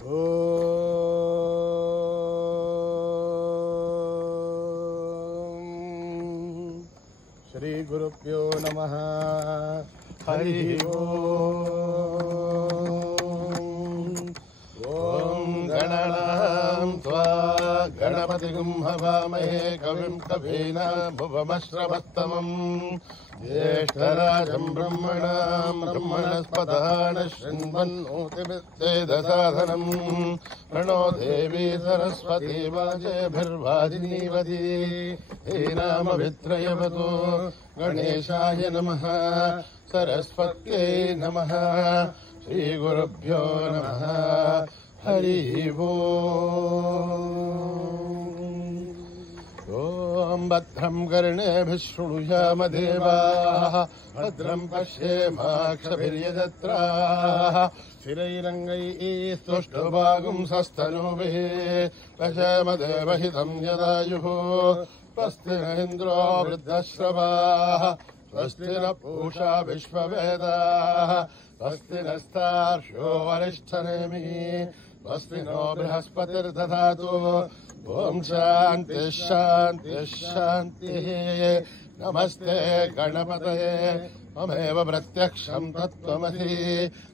श्री गुरुभ्यो नमः। हरि ओम गणनां त्वा गणपतिगुं हवामहे कविं कवीनामुपमश्रवस्तमम् ज्येष्ठराजं ब्रह्मणस्पतः शृण्वन्नोतिभिश्चेदसाधनम् प्रणो देवी सरस्वती वाजेभिर्वाजिनीवती हेनामभित्रयवतु गणेशाय नमः सरस्वत्यै नमः श्रीगुरुभ्यो नमः। हरि ओम भद्रं कर्णेभिः शृणुयाम देवाः भद्रं पश्येमाक्षभिर्यजत्राः स्थिरैरङ्गैः स्तुष्टुवागुंसस्तनूभिः पश्येमदेवहितं यदायुः स्वस्ति न इन्द्रो वृद्धश्रवाः स्वस्ति न पूषा विश्ववेदाः स्वस्ति नस्तार्क्ष्यो वरिष्ठनेमिः स्वस्ति नो बृहस्पतिर्दधातु ओम शांति शांति शांतिः। नमस्ते गणपतये त्वमेव प्रत्यक्षं तत्त्वमसि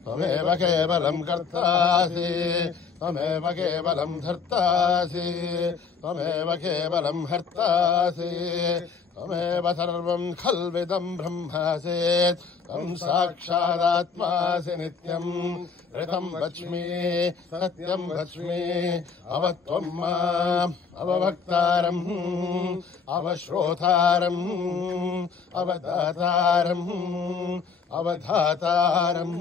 त्वमेव केवलं कर्तासि त्वमेव केवलं धर्तासि त्वमेव केवलं हर्तासि त्वमेव सर्वं खल्विदं ब्रह्मासि त्वं साक्षादात्मासि नित्यं ऋतं वच्मि सत्यं वच्मि अवत्वं माम् अवभक्तारम् अवश्रोतारम् अवदातारम् अवधातारम्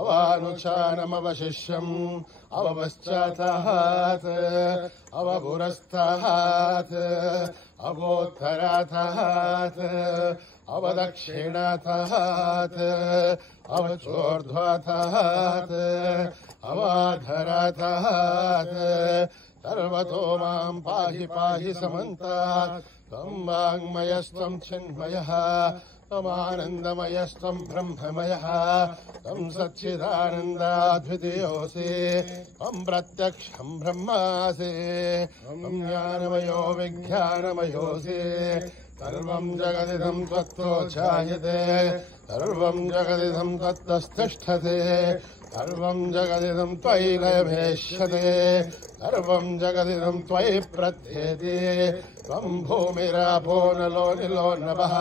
अवानुचानमवशिष्यम् अवपश्चातात् अवपुरस्तात् अवोत्तरातात् अवदक्षिणातात् अवचोर्ध्वातात् अवाधरातात् सर्वतो मां पाहि पाहि समन्तात् त्वं वाङ्मयस्त्वं चिन्मयः त्वमानन्दमयस्त्वं ब्रह्ममयः त्वं सच्चिदानन्दाद्वितीयोऽसि त्वं प्रत्यक्षं ब्रह्मासि त्वं ज्ञानमयो विज्ञानमयोऽसि सर्वं जगदिदं त्वत्तो जायते सर्वं जगदिदं त्वत्तस्तिष्ठते सर्वं जगदिदं त्वयि लयमेष्यते सर्वं जगदिदं त्वयि प्रत्येति त्वं भूमिरापो नलो निलो नभः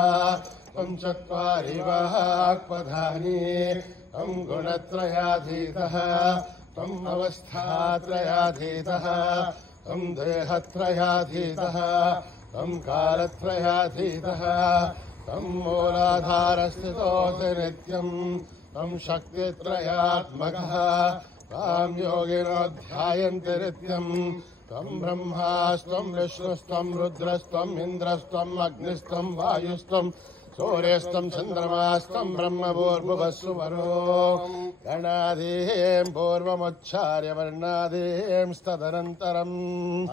त्वं चत्वारि वाक्पदानि त्वं गुणत्रयातीतः त्वम् अवस्थात्रयातीतः त्वं देहत्रयातीतः त्वं कालत्रयातीतः त्वं मूलाधारस्थितोऽसि नित्यम् त्वं शक्तित्रयात्मकः त्वां योगिनो ध्यायन्ति नित्यम् त्वं ब्रह्मास्त्वं विष्णुस्त्वं रुद्रस्त्वम् इन्द्रस्त्वम् अग्निस्त्वं वायुस्त्वं सूर्यस्त्वं चन्द्रमास्त्वं ब्रह्मभूर्भुवस्सु वरो गणादीं पूर्वमुच्चार्य वर्णादींस्तदनन्तरम्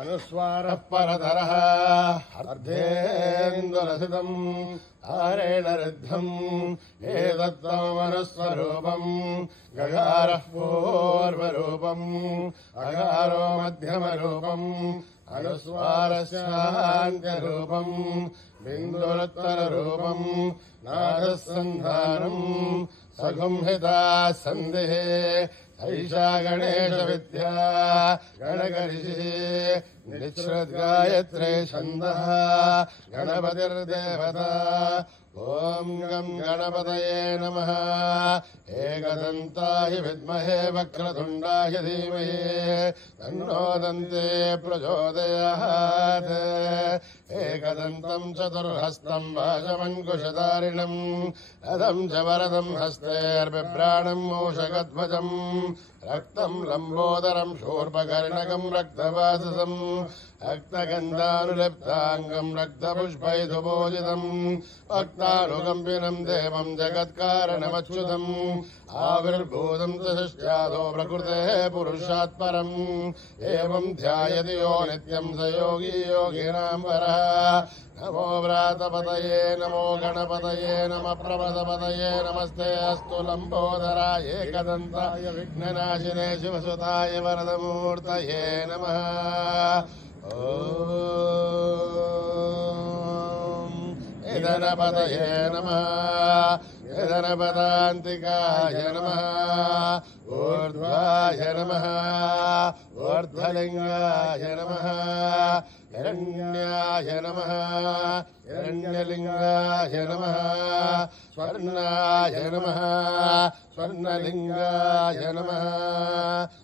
अनुस्वारः परतरः अर्धेन्दुलसितम् हारेण रुद्धम् एतत्त्वमनुस्वरूपम् गकारः पूर्वरूपम् अकारो मध्यमरूपम् अनुस्वारस्यान्त्यरूपम् बिन्दुरुत्तररूपम् नादसन्धानम् सगुंहिता सन्धिः ऐषा गणेशविद्या गणगणिषिः निःश्रुतगायत्रे छन्दः गणपतिर्देवता ॐ गं गणपतये नमः एकदन्ताय विद्महे वक्रतुण्डाय धीमहि तन्नो दन्ते प्रचोदयात् एकदन्तं चतुर्हस्तं वाशमङ्कुशधारिणम् रथं च वरदं हस्तेर्बिभ्राणं मूषकध्वजम् रक्तं लम्बोदरं शूर्पकर्णकं रक्तवाससम् रक्तगन्धानुलिप्ताङ्गम् रक्तपुष्पैर्भूषितम् भक्तानुकम्पिनम् देवम् जगत्कारणमच्युतम् आविर्भूतम् च सृष्ट्यादो प्रकृतेः पुरुषात् परम् एवम् ध्यायति यो नित्यम् स योगी योगिनाम् वरः नमो व्रातपतये नमो गणपतये नमः प्रमदपतये नमस्ते अस्तु लम्बोदराय एकदन्ताय विघ्ननाशिने शिवसुताय वरदमूर्तये नमः निधनपतये नमः निधनपदान्तिकाय नमः ऊर्ध्वाय नमः ऊर्ध्वलिङ्गाय नमः हिरण्याय नमः हिरण्यलिङ्गाय नमः स्वर्णाय नमः स्वर्णलिङ्गाय नमः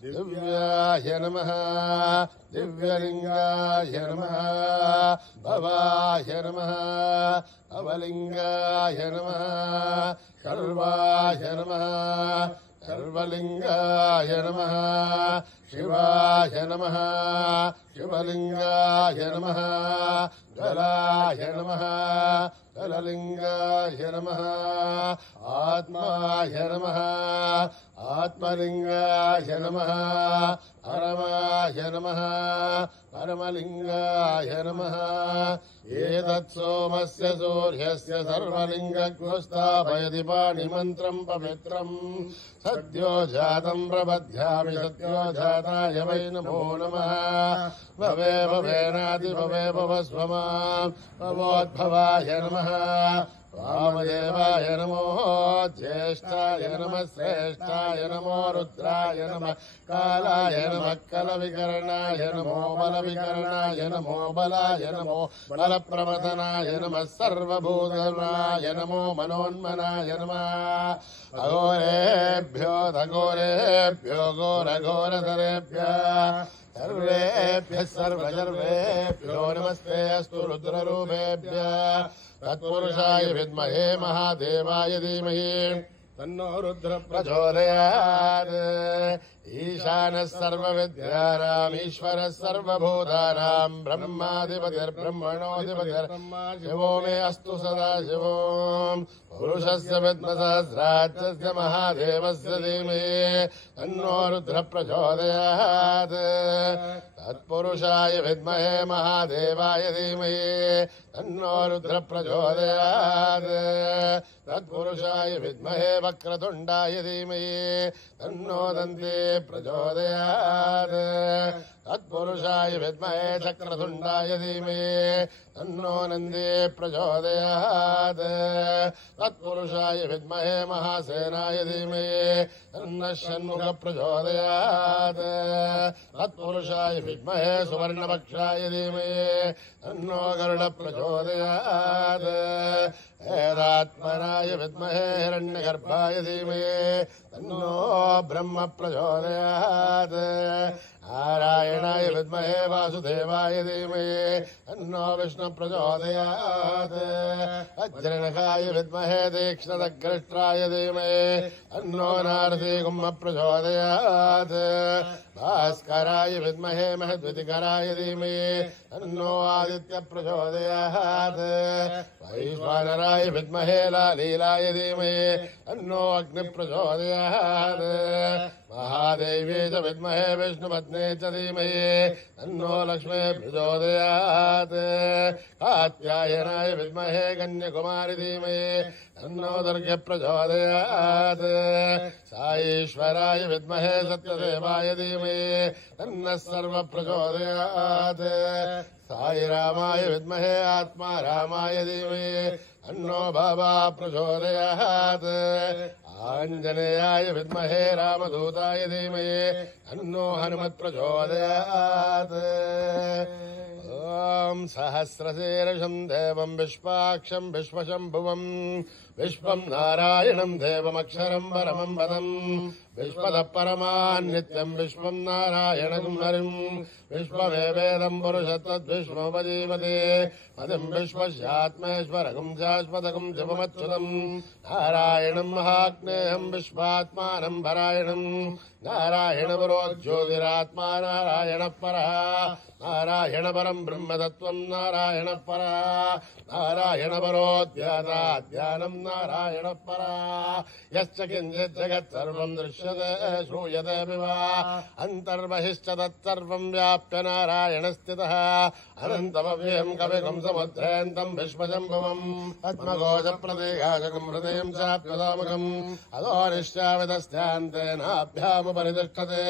दिव्याय नमः दिव्यलिङ्गाय नमः भवाय नमः भवलिङ्गाय नमः सर्वाय नमः सर्वलिङ्गाय नमः शिवाय नमः शिवलिङ्गाय नमः जलाय नमः जललिङ्गाय नमः आत्माय नमः आत्मलिङ्गाय नमः परमाय नमः परमलिङ्गाय नमः एतत्सोमस्य सूर्यस्य सर्वलिङ्गस्थापयति पाणिमन्त्रम् पवित्रम् सद्यो जातम् प्रबध्यामि सद्यो जाताय वै नमो नमः भवे भवेनादि भवे भवस्वमाम् भवोद्भवाय नमः वामदेवाय नमो ज्येष्ठाय नमः श्रेष्ठाय नमो रुद्राय नमः कालाय नमः कलविकरणाय नमो बलविकरणाय नमो बलाय नमो बलप्रवदनाय नमः सर्वभूतनाय नमो मनोन्मनाय नमः अघोरेभ्यो घोरेभ्यो घोरघोरधरेभ्यः सर्वेभ्यः सर्वजर्वेभ्यो नमस्ते अस्तु रुद्ररूपेभ्यः तत्पुरुषाय विद्महे महादेवाय धीमहि तन्नो रुद्र प्रचोदयात् ईशानः सर्वविद्यानाम् ईश्वरः सर्वभूतानाम् ब्रह्माधिपतिर्ब्रह्मणोऽधिपतिर्ब्रह्मा शिवो मे अस्तु सदा शिवो पुरुषस्य विद्मसहस्राक्षस्य महादेवस्य धीमहि तन्नो रुद्र प्रचोदयात् तत्पुरुषाय विद्महे महादेवाय धीमहि तन्नो रुद्र प्रचोदयात् तत्पुरुषाय विद्महे वक्रतुण्डाय धीमहि तन्नो दन्ती प्रचोदयात् तत्पुरुषाय विद्महे चक्रतुण्डाय धीमहि तन्नो नन्दी प्रचोदयात् तत्पुरुषाय विद्महे महासेनाय धीमहि तन्नः षण्मुख प्रचोदयात् तत्पुरुषाय विद्महे सुवर्णपक्षाय धीमहि तन्नो गरुड प्रचोदयात् वेदात्मनाय विद्महे हिरण्यगर्भाय धीमहि तन्नो ब्रह्म प्रचोदयात् नारायणाय विद्महे वासुदेवाय धीमहि तन्नो विष्णु प्रचोदयात् वज्रनखाय विद्महे तीक्ष्णदग्रष्ट्राय धीमहि तन्नो नारसिंह प्रचोदयात् भास्कराय विद्महे महद्वितिकराय धीमहि तन्नो आदित्य प्रचोदयात् वैश्वानराय विद्महे लालीलाय धीमहि तन्नो अग्नि प्रचोदयात् महादेवी च विद्महे विष्णुपत्नी च धीमहि तन्नो लक्ष्मी प्रचोदयात् कात्यायनाय विद्महे कन्याकुमारी धीमहि तन्नो दुर्गे प्रचोदयात् साईश्वराय विद्महे सत्यदेवाय धीमहि तन्नः सर्व प्रचोदयात् साईरामाय विद्महे आत्मा रामाय धीमहि तन्नो बाबा प्रचोदयात् आञ्जनेयाय विद्महे रामदूताय धीमहि तन्नो हनुमत् प्रचोदयात् ॐ सहस्रशीर्षम् देवम् विश्वाक्षम् विश्वशम्भुवम् विश्वम् नारायणम् देवमक्षरम् परमम् पदम् विश्वतः परमान् नित्यम् विश्वम् नारायणम् हरिम् विश्वमेवेदम् पुरुषत्वद्विश्वोपजीवते पदिम् विश्वस्यात्मेश्वरकम् शाश्वतकम् शिवमच्युतम् नारायणम् महाग्नेयम् विश्वात्मानम् परायणम् नारायणपरो ज्योतिरात्मा नारायणः परः नारायणपरम् ब्रह्मतत्त्वम् नारायणः परः नारायणपरो ध्यानम् नारायणः परः यश्च किञ्चित् जगत्सर्वम् दृश्यते श्रूयते विवा अन्तर्बहिश्च तत्सर्वम् व्याप्य नारायणस्थितः अनन्तमव्ययम् कविगुम् समुद्रेऽन्तम् विश्वशम्भुवम् पद्मघोषप्रदेहाशकम् हृदयम् चाप्युदामुखम् अधो निश्चावितस्यान्तेनाभ्यामुपरितिष्ठते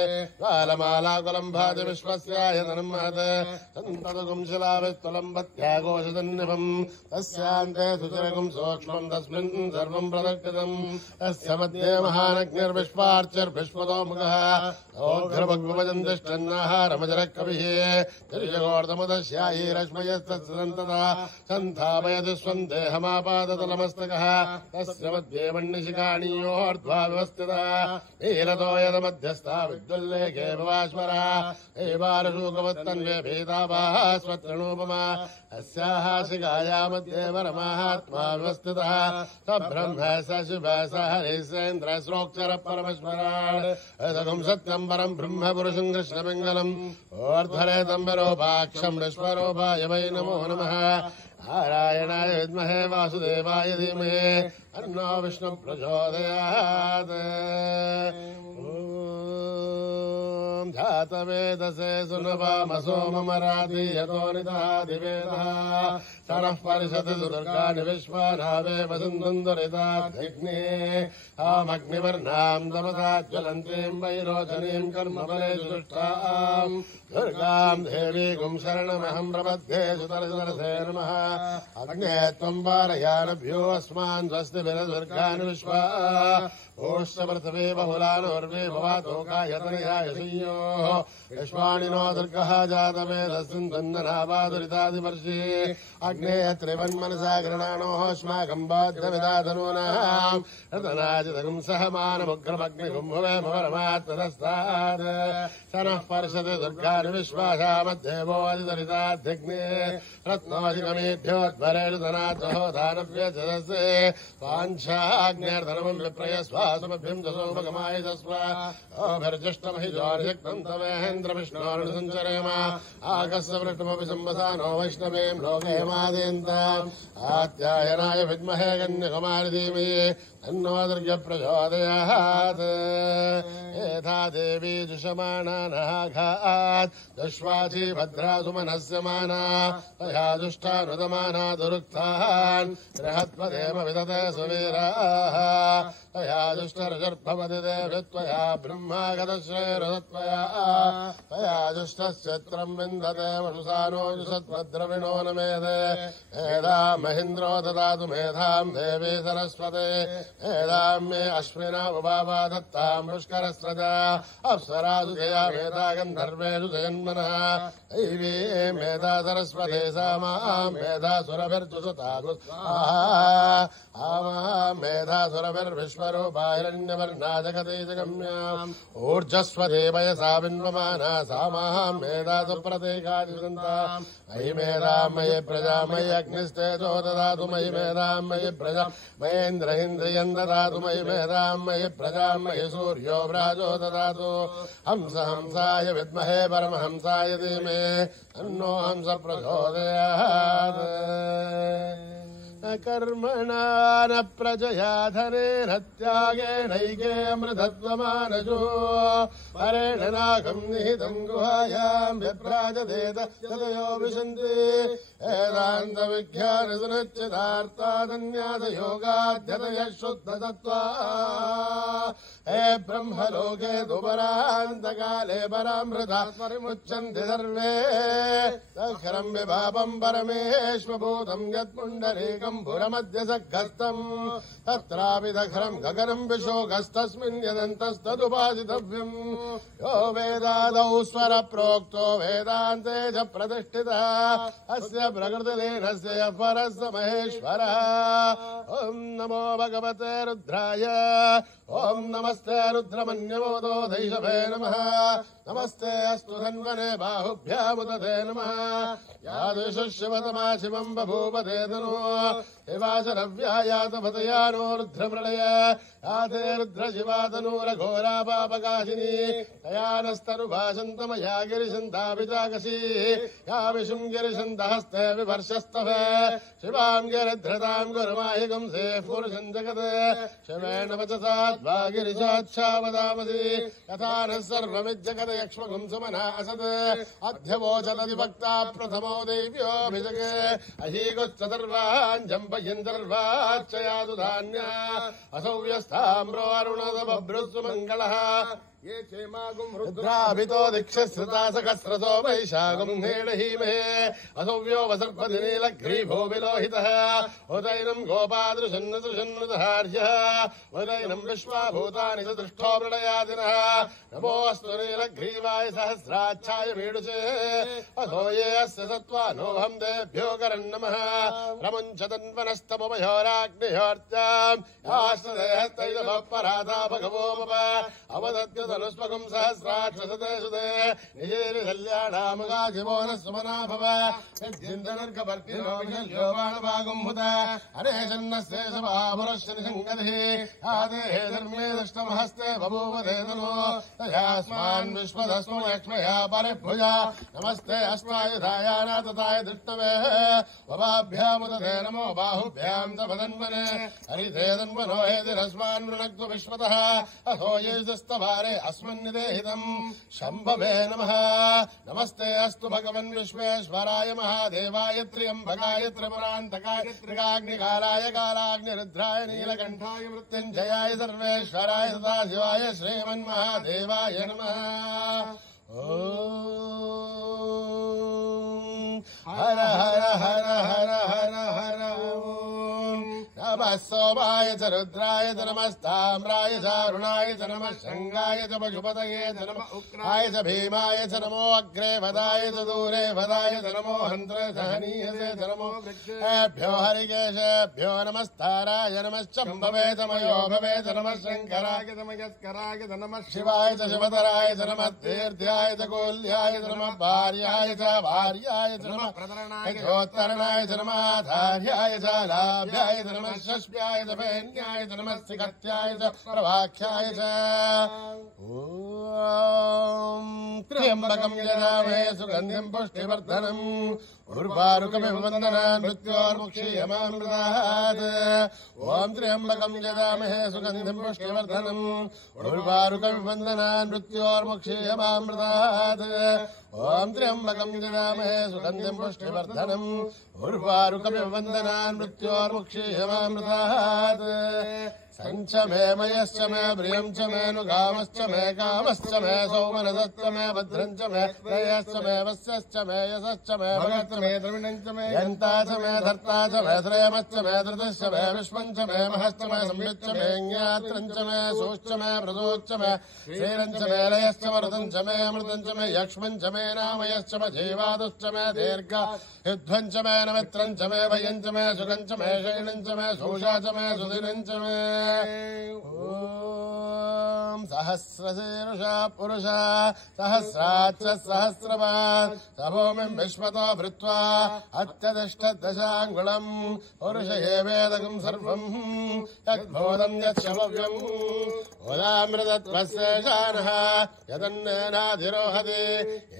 बालमालाकुलम् भाति विश्वस्यायतनम् महत् सन्ततगुम् शिलावित्तुलम् पत्याघोषसन्निभम् तस्यान्ते सुचिरगुम् सूक्ष्मम् तस्मिन् सर्वम् प्रदक्षितम् तस्य मध्ये महानग्निर्विश्वार्चिर्विश्वतो मुखः ओघ्रभग्वजन्तिष्ठन्नाहारमजरः कविः तिर्यगोर्धमुदस्यायी रश्मयस्तत्सन्तता सन्थापयति स्वम् देहमापादतलमस्तकः तस्य मध्ये मण्डिशिखाणीयोर्ध्वा व्यवस्थितः नीलतो यदमध्यस्था विद्युल्लेखे भवाश्वरः एवारशूकवत्तन्वे भीतावाः स्वतृणोपमा अस्याः शिखाया मध्ये परमात्मा व्यवस्थितः स ब्रह्म स शिव स हरिश्रेन्द्र श्रोक्षरः परमेश्वरान् सगुम् सत्यम् परम् ब्रह्म पुरुषम् कृष्णमङ्गलम् ओर्ध्वरेतम् विरूपाक्षम् विश्वरूपाय वै नमो नमः नारायणाय विद्महे वासुदेवाय धीमहि तन्नो विष्णुः प्रचोदयात् जातवेदसे सुनवामसो मम राधि यतो निधादिवेदः सरः परिषति दुर्गाणि विश्वानावे वसन्तम् दुरिताध्यग्ने तामग्निवर्णाम् तमसा ज्वलन्तीम् वैरोचनीम् कर्मफलेषु दुष्टाम् दुर्गाम् देवीगुम् शरणमहम् प्रपद्ये सुतरसरसे नमः अग्ने त्वम् वारयानभ्यो अस्मान् स्वस्तिभिरदुर्गाणि विश्वा ओष्टपृथिवी बहुलानोर्वे भवातोकायतनयाय संयोः विश्वाणिनो दुर्गः जातवेदस्मिन् तन्दनावादुरितादिवर्षे अग्ने त्रिवन्मनसा गृणाणोः अस्माकम् बाध्यविदाधनूनाम् रतनाजितगुम् सहमानमुग्रमग्निगुम्भुवे परमात्मनस्तात् स नः पर्षति दुर्गानि विश्वासामध्येवो अधिदरिताध्यग्ने रत्नादिकमेभ्योद्भरेण धनाथो दानव्य जदसे स्वाञ्छाग्नेर्धनमम् विप्रय स्वासमभ्यम् दशोपगमाय तस्वा अभिर्जुष्टमहिजोर्यक्तम् तमेहेन्द्र विष्णोर्नुसञ्चरेम आकस्य वृष्टमपि संवसानो वैष्णवेम् लोकेमादेन्ताम् आत्यायनाय विद्महे कन्याकुमारि धीमहि तन्नो दुर्गा प्रचोदयात् यथा देवी जुषमाणा नाघात् दुष्वाची भद्रा सुमनस्य माना तया दुष्टानुदमाना दुरुक्तान् बृहत्पदेम विदते सुवीराः तया दुष्टरजर्भवति देवत्वया ब्रह्मागतश्रेरुदत्वया तया दुष्टश्चित्रम् विन्दते वशुसानो जुषद्भद्रविणो न मेधे मेधाम् महीन्द्रो ददातु मेधाम् देवी सरस्वते एदाम् मे अश्विना उभावा दत्ताम् पुष्करस्रजा अप्सरासु जया मेधा गन्धर्वेषु जयन्मनः दैवी मेधा सरस्वते सा माम् मेधा सुरभिर्जुषतागु आमाम् मेधा सुरभिर्विश्वरूपा हिरण्यवर्णा जगते जगम्याम् ऊर्जस्वते वयसा बिन्वमाना सा माम् मेधा सुप्रतीकादिवृन्दाम् मयि मेधाम् मयि प्रजा मयि अग्निस्तेजो ददातु मयि मेधाम् मयि प्रजा मयेन्द्र इन्द्रियम् ददातु मयि मेधाम् मयि प्रजाम् मयि सूर्यो व्राजो ददातु हंस हंसाय विद्महे परमहंसाय धीमहि तन्नो हंस प्रचोदयात् न कर्मणा न प्रजया धनेन त्यागेनैके अमृतत्वमानजो परेण नागम् निहितम् गुहायाम् व्यभ्राजतेत तदयो विशन्ति वेदान्तविज्ञानसुनिश्चितार्थादन्यासयोगाध्यतयः शुद्धतत्त्वा हे ब्रह्मलोके दुपरान्तकाले परामृता परिमुच्यन्ति सर्वे तखरम् विभावम् परमेश्वभूतम् यत्पुण्डरीकम् पुरमध्यसघस्तम् तत्रापि दखरम् गगनम् विशोकस्तस्मिन् यदन्तस्तदुपासितव्यम् यो वेदादौ स्वर प्रोक्तो वेदान्ते च प्रतिष्ठितः अस्य प्रकृतिलीनस्य परस्य महेश्वरः ॐ नमो भगवते रुद्राय ॐ नमस्ते रुद्रमन्यमोदो दैशभे नमः नमस्ते अस्तु धन्वने बाहुभ्यामुदते नमः यादृशः शिवतमा शिवम् बभूव ते तनो शिवाशरव्यायातपतयानो रुद्रप्रलय याते रुद्रशिवातनूरघोरा पापकाशिनी तयानस्तरुभाषन्तमया गिरिशन्ताभिचाकशी या विशुं गिरिशन्तहस्ते विभर्षस्तव शिवां गिरिधृतां गुरुमाहिकं से पुरुषं जगत् शिवेन वचसाद्वा गिरिशाच्छावदामसि यथा नः सर्वमिज्जगत यक्ष्मगुं सुमना असत् अध्यवोचदधिभक्ता प्रथमो देव्योऽभिजगे अहीगुश्चतर्वान् जम्पयन् सर्वाच्चयातु धान्या असौ व्यस्ताम्रो अरुणदबभ्रुस्तु मङ्गलः ये क्षेमागुं रुद्राभितो दीक्षश्रुता सहस्रसो वैशाखं हेडहीमहे असौव्यो वसर्पदिनीलग्रीभो विलोहितः उदैनं गोपादृशन्नदृशन्नुदहार्यः उदैनं विश्वाभूतानि चतुष्टो प्रलयादिनः नमोऽस्तु नीलग्रीवाय सहस्राच्छाय मीडुषे असो ये अस्य सत्त्वानोऽहं देभ्यो करन्नमः प्रमुञ्चतन्वनस्तमोपयोराग्निहोर्त्याम् याश्रदेहस्तैलभः पराधा भगवो मम अवदत्य अनुस्पकं सहस्राक्षसते सुते निजेरिधल्याणामुगाजिवो न सुमना भव यज्जिन्दनर्कपर्तिनो बाणभागं हुत हरे जन्नस्येषभापुरस्य निषङ्गतिः आदेहे धर्मे दष्टमहस्ते बभूव देदनो तयास्मान् विश्वदस्मो लक्ष्मया परिभुजा नमस्ते अश्वायुधायानातताय दृष्टवे वभाभ्यामुदते नमो बाहुभ्यां च वदन्वने हरिते दन्वनो हेतिरस्मान् वृणक्तु विश्वतः अथो येजस्तभारे अस्मन्निदेहितम् शम्भवे नमः नमस्ते अस्तु भगवन् विश्वेश्वराय महादेवाय त्र्यम्बकाय त्रिपुरान्तकाय त्रिकाग्निकालाय कालाग्निरुद्राय नीलकण्ठाय मृत्युञ्जयाय सर्वेश्वराय सदाशिवाय श्रीमन्महादेवाय नमः हर हर हर हर हर हर नमः सोमाय च रुद्राय च नमस्ताम्राय च अरुणाय च नमः शङ्गाय च पशुपतये च नमः उग्राय च भीमाय च नमो अग्रे वदाय च दूरे वदाय च नमो हन्त्रे च हनीयसे च नमो वृक्षेभ्यो हरिकेशेभ्यो नमस्ताराय नमश्चम्भवे च मयो भवे च नमः शङ्कराय च मयस्कराय च नमः शिवाय च शिवतराय च नमः तीर्थ्याय च कोल्याय च नमः भार्याय च भार्याय च नमः प्रतरणाय च नमः आधार्याय च लाभ्याय च नमः षष्ठ्याय च भैन्याय च नमः सिकत्याय च प्रभाख्याय च त्र्यम्बकं यजामहे सुगन्धिं पुष्टिवर्धनम् उर्वारुकमिव वन्दनान् मृत्योर्मुक्षीयमामृतात् ॐ त्र्यम्बकं यजामहे सुगन्धिं पुष्टिवर्धनम् उर्वारुकमिव वन्दनान् मृत्योर्मुक्षीयमामृतात् ॐ त्र्यम्बकं यजामहे सुगन्धिं पुष्टिवर्धनम् उर्वारुकमिव वन्दनान् मृत्योर्मुक्षीयमामृतात् सञ्च मे मयश्च मे प्रियं च मे नुगामश्च मे कामश्च मे सौमनसश्च मे भद्रं च मे प्रयश्च मे वस्यश्च मे यशश्च मे भगश्च मे द्रविणं च मे यन्ता च मे धर्ता च मे श्रेयमश्च मे धृतश्च मे विश्वं च मे महश्च मे संविच्च मे ज्ञात्रं च मे सोश्च मे प्रदोश्च मे श्रीरं च मे लयश्च मरुतं च मे अमृतं च मे यक्ष्मं च मे नामयश्च मे जीवादुश्च मे दीर्घ युध्वं च मे नमित्रं च मे भयं च मे सुखं च मे शयनं च मे सोषा च मे सुदिनं च मे ॐ सहस्रशीर्षा पुरुषा सहस्राच्च सहस्रपात् सभूमिं विश्वतो भृत्वा अत्यतिष्ठद्दशाङ्गुलम् पुरुष एवेदकं सर्वम् यद्भूतं यच्छमव्यम् उदामृतत्वस्य शानः यदन्नेनाधिरोहति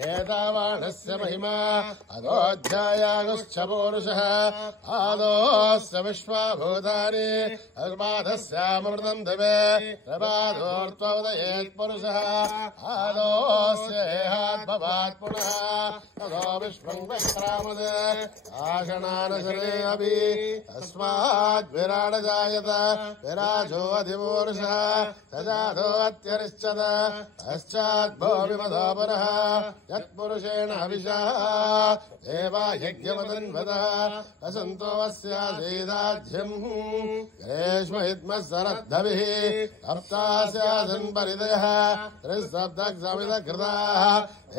एतावानस्य महिमा अधोऽध्यायागुश्च पूरुषः आदोऽस्य विश्वाभूतानि अग्माधस्यामृतं दिवे प्रभादोर्त्वोदयेत् पुरुषः आदोऽस्य एहाद्भवात् पुनः ततो विश्वं विक्रामत् आषणानशरे अपि तस्माद् जायत विराजो अधिपूरुषः सजातो अत्यरिष्यत पश्चाद्भो विमधो पुरः यत्पुरुषेण हविषः देवा यज्ञमतन्वतः असन्तो अस्यासीदाध्यम् ग्रेष्म सरद्धभिः सप्तास्यासन् परिदयः त्रिसप्तक्षमिदकृताः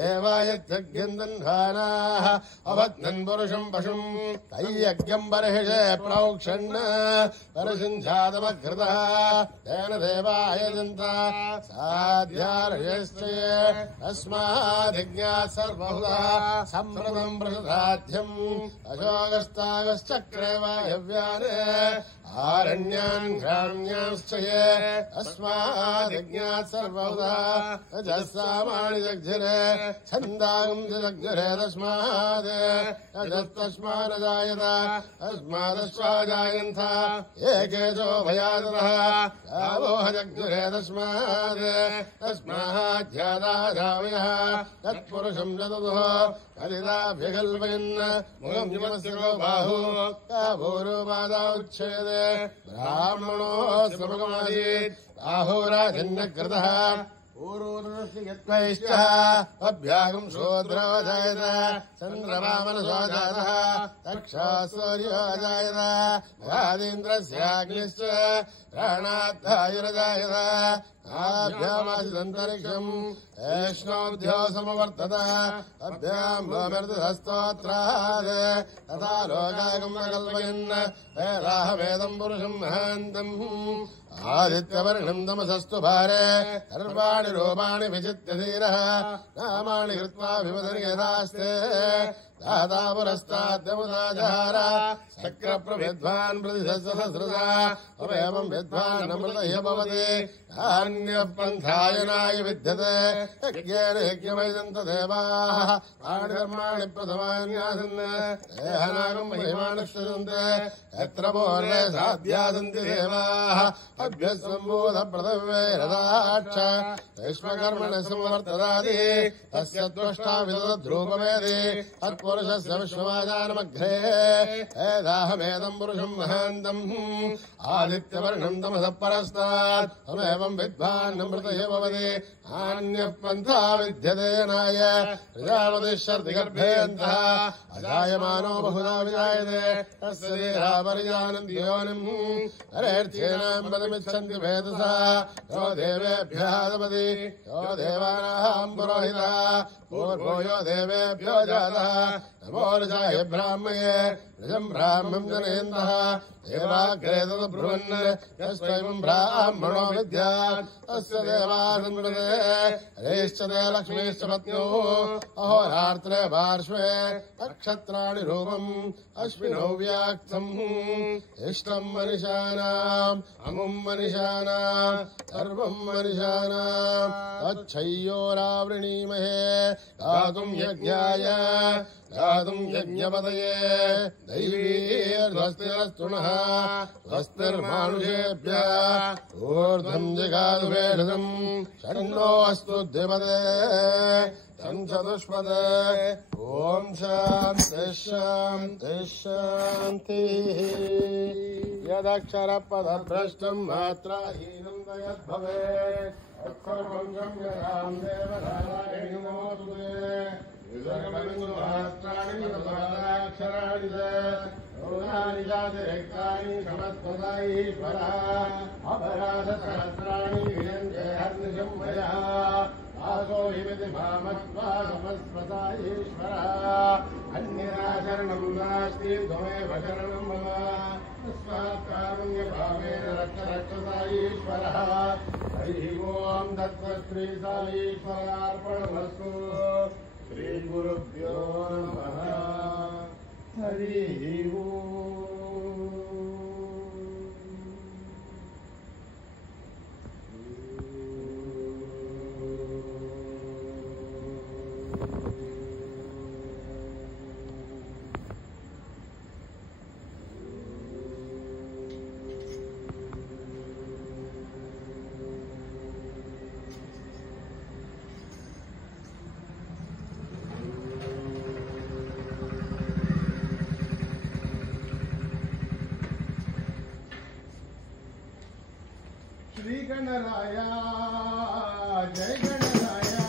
एवायत्यग्यन्दन्धानाः अवध्नन् पुरुषम् पशुम् तय्यज्ञम् बर्हिषे प्रोक्षन् परशिञ्छादमकृतः तेन देवायजन्त साध्यार्यश्च अस्मादिज्ञात् सर्वहुतः सम्प्रदम् प्रसदाध्यम् अशोकस्तागश्चक्रे वायव्यान् आरण्यान् ग्राम्यांश्च ये अस्मादिज्ञात् सर्वहुतः रजस्सामाणि जग्झिरे छन्दागम् जग्झिरे तस्मात् रजस्तस्मादजायत अस्मादश्वाजायन्थ एकेशो भयादतः गावोह जग्झिरे तस्मात् तस्माज्जादाजावयः तत्पुरुषम् जतुः कलिताभ्यकल्पयन् मुखम् यमस्य बाहु गावोरुपादा उच्छेदे ब्राह्मणो समगमासीत् बाहुराजन्यकृतः पूर्वोदृष्टियत्वैश्चः अभ्यागम् शूद्रो जायत चन्द्रवामनसो जातः तक्षा सूर्यो जायत राजेन्द्रस्याग्निश्च प्राणाद्धायुरजायत आभ्यामासिदन्तरिक्षम् एष्णोऽध्यो समवर्तत अभ्याम् भूमिर्दधस्तोत्रात् तथा लोकागम् अकल्पयन् वेदाहवेदम् पुरुषम् महान्तम् आदित्यवर्णम् तमसस्तु भारे सर्वाणि रूपाणि विचित्य धीरः नामानि कृत्वा विमदर्यदास्ते दाता पुरस्ताद्यमुदाजहार शक्रप्रविद्वान् प्रतिसहस्रदा अवेवम् विद्वान् अमृत ह्य भवति अन्यः पन्थायनाय विद्यते यज्ञेन यज्ञमयजन्त देवाः पाणिकर्माणि प्रथमान्यासन् देहनागम् महिमानुष्ठन्ते यत्र पूर्वे साध्या सन्ति देवाः अभ्यस्वम्बूधप्रदव्ये रदाक्ष विश्वकर्मणि संवर्तदादि तस्य त्वष्टा विदधद्रूपमेदि तत्पुरुषस्य विश्ववाजानमग्रे एदाहमेदम् पुरुषम् महान्तम् आदित्यवर्णम् तमसः परस्तात् तमेवम् विद्वान्नमृतः भवति अन्यः पन्था विद्यते नाय प्रजापतिश्चर्तिगर्भेऽन्तः अजायमानो बहुधा विजायते तस्य देहापरिजानन्ति योनिम् हरेर्थ्येनाम् पदमिच्छन्ति भेदसा यो देवेभ्यः दपति यो देवानाम् पुरोहितः पूर्वो यो देवेभ्यो जातः नमो ऋषाय ब्राह्मये ऋषम् ब्राह्मम् जनेन्द्रः देवाग्रे तद्ब्रुवन् यस्त्वयम् ब्राह्मणो विद्यात् तस्य देवासन्वृते हरेश्च ते लक्ष्मीश्च पत्न्योः अहोरात्रे पार्श्वे नक्षत्राणि रूपम् अश्विनौ व्याक्तम् इष्टम् मनिषानाम् अमुम् मनिषानाम् सर्वम् मनिषानाम् तच्छय्योरावृणीमहे गातुम् यज्ञाय गातुम् यज्ञपतये दैवीर्ध्वस्तिरस्तुनः स्वस्तिर्मानुषेभ्यः ऊर्ध्वम् जिगातुभेषजम् षण्णो अस्तु द्विपदे तम् चतुष्पदे ॐ शान्तिः शान्तिः शान्तिः यदक्षरपदभ्रष्टम् मात्राहीनम् यद्भवेत् तत्सर्वम् क्षम्यताम् देवनारायणि नमोऽस्तु ते विसर्गबिन्दुमात्राणि तदाक्षराणि च ौनानि जातिरेक्तानि समस्वत ईश्वरः अपराधसहस्राणि वियन्ते हर्निशम् मया आसो हिमिति भामत्वा समस्वत ईश्वरः अन्यराचरणम् नास्ति त्वमेव शरणम् मम तस्मात् कारुण्यभावेन रक्ष रक्षस ईश्वरः हरिः ओम् तत्त्वश्री स ईश्वरार्पणमस्तु श्रीगुरुभ्यो नमः हरिः ओम् श्री गणराया जय गणराया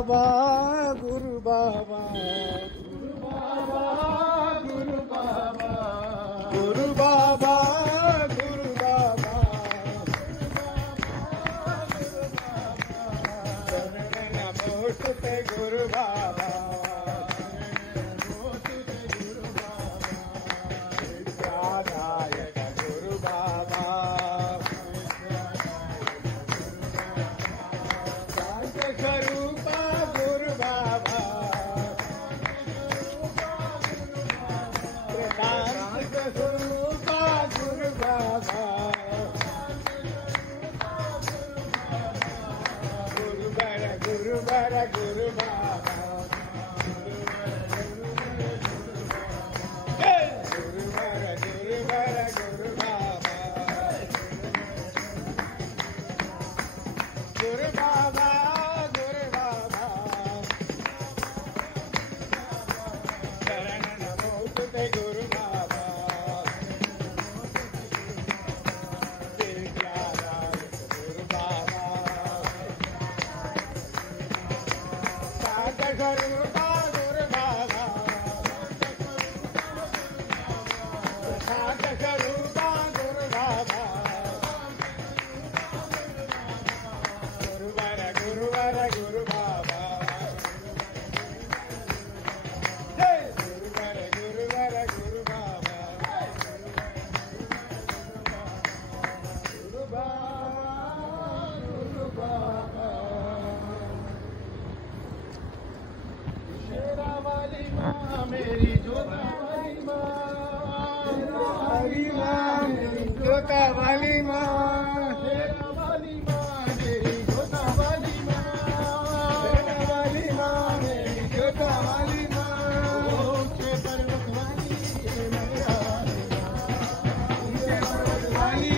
बाबा गुरु बाबा गुरु बाबा गुरु बाबा गुरु बाबा शरण मोठते गुरु बाबा विद्यादायक गुरु बाबा शांत स्वरूपा गुरु बाबा शांत स्वरूपा गुरु बाबा गुरुवर गुरु बाबा गुरुवर गुरुवर गुरु बाबा गुरु बाबा गुरु बाबा शरण नमोस्तुते गुरु बाबा विद्यादायक गुरु बाबा शांत स्वरूपा गुरु बाबा शांत स्वरूपा गुरु बाबा गुरुवर गुरुवर गुरु बाबा गुरुवर गुरुवर गुरु बाबा गुरु बाबा शेरा वाली माँ मेरी जोता वाली माँ मेरी जोता वाली माँ शेरा वाली माँ मेरी जोता वाली माँ शेरा वाली माँ मेरी जोता वाली माँ ऊंचे पर्वत वाली मेरा ऊंचे पर्वत वाली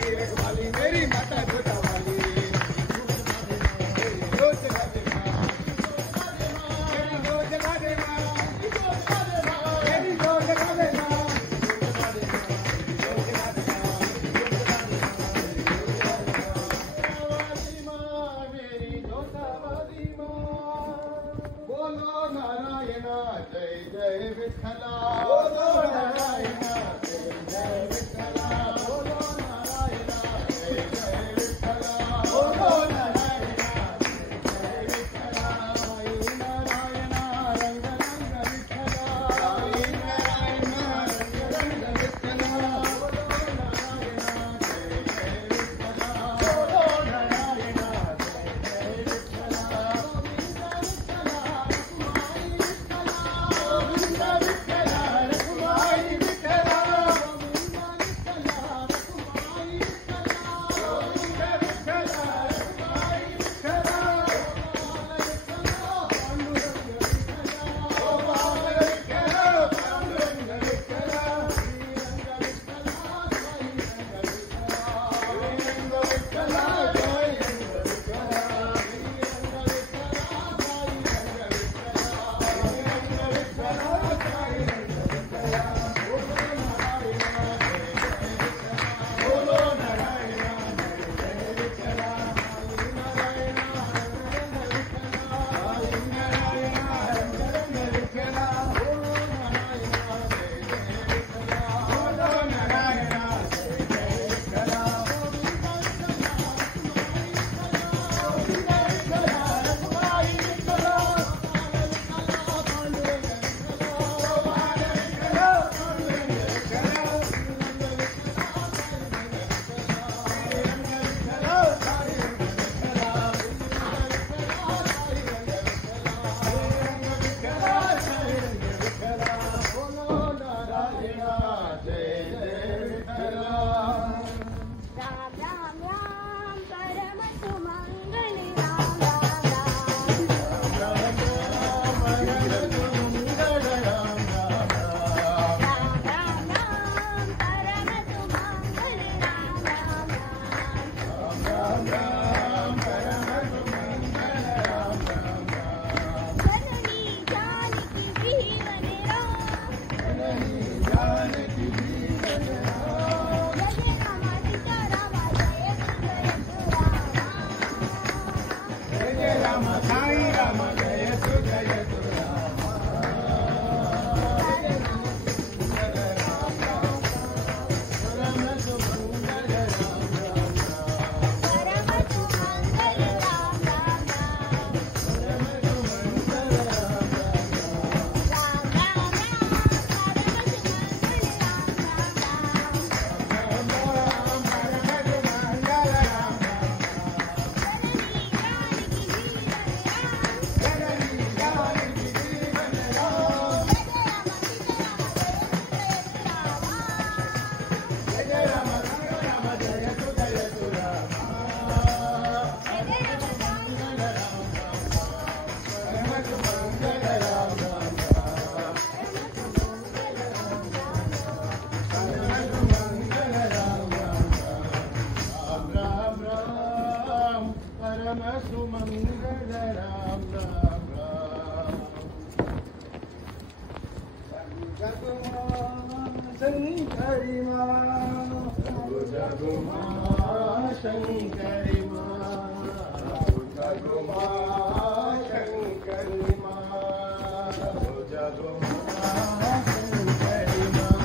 मेरा वाली मेरी माता जोता वाली रोज राधे माँ मेरी रोज राधे माँ मेरी रोज राधे माँ वाली माँ श्याम सुमंगल राम राम राम जगमा शंकरी माँ जगमा शंकरी माँ जगमा शंकरी माँ जगमा शंकरी माँ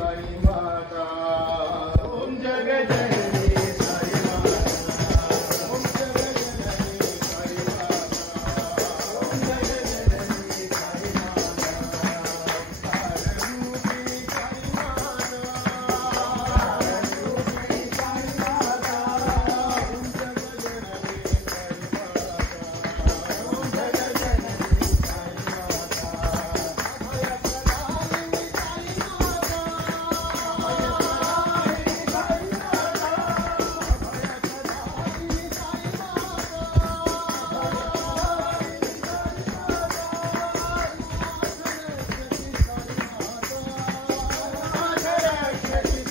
साई माता ओम जग जननी साई माता ओम जग जननी साई माता ओम जग जननी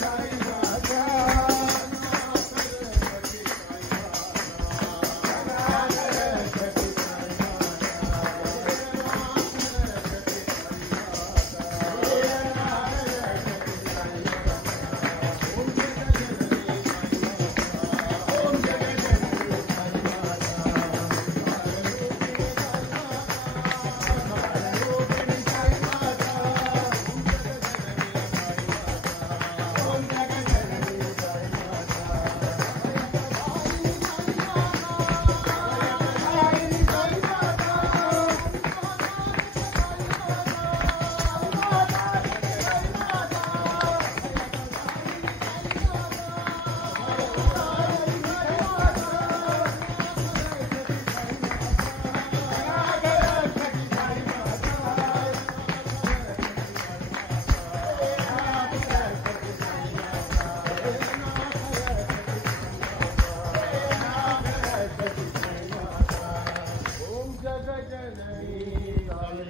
साई माता कारणरूपी साई माता कारणरूपी साई माता ओम जग जननी साई माता ओम जग जननी साई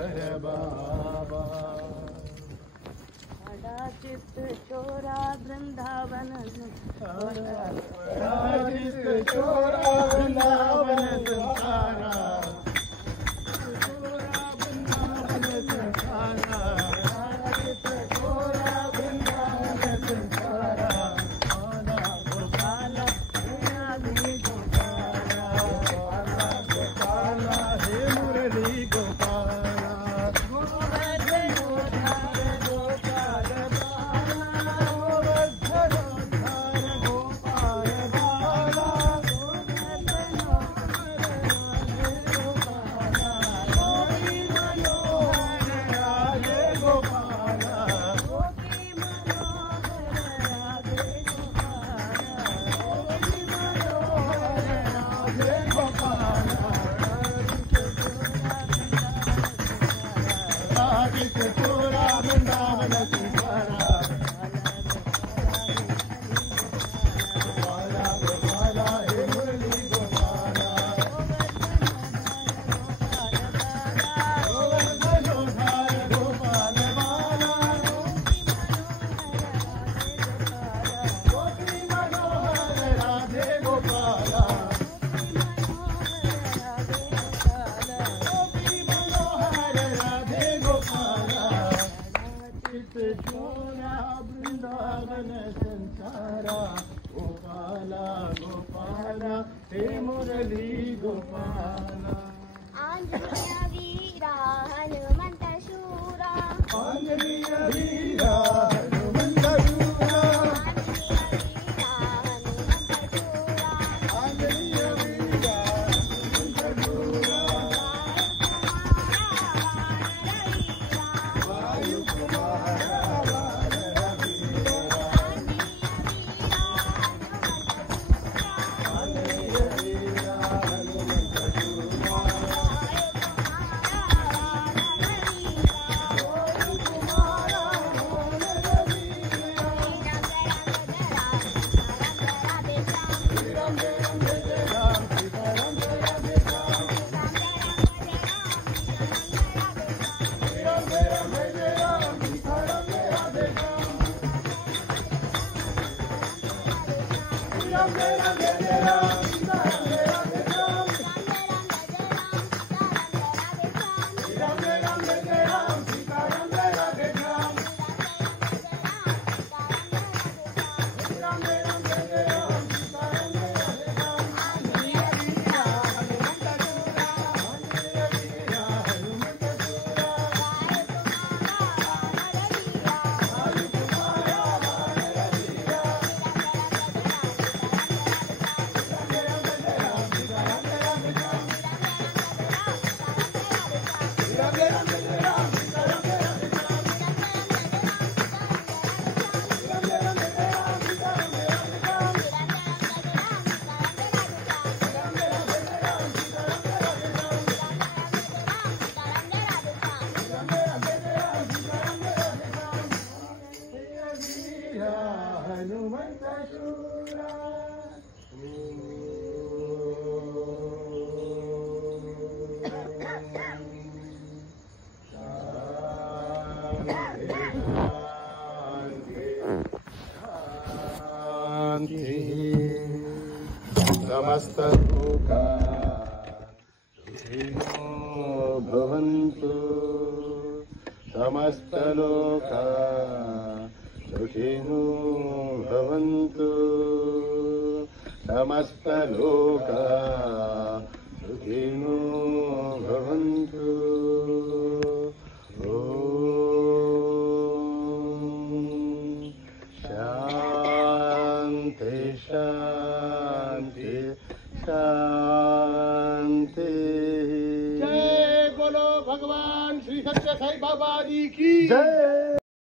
मनोहर बाबा चित चोरा वृंदावन चित चोरा वृंदावन संसारा हे मुरली गोपाला आंजनेय वीरा हनुमंत शूरा आंजनेय वीरा हनुमंत शूरा आंजनेय वीरा हनुमंत शूरा वायुकुमारा समस्तलोका सुखिनो भवन्तु समस्तलोका सुखिनो भवन्तु समस्तलोका सुखिनो भवन्तु शान्ति शान्ति शान्ति। जय बोलो भगवान श्री सत्य साई बाबा जी की जय।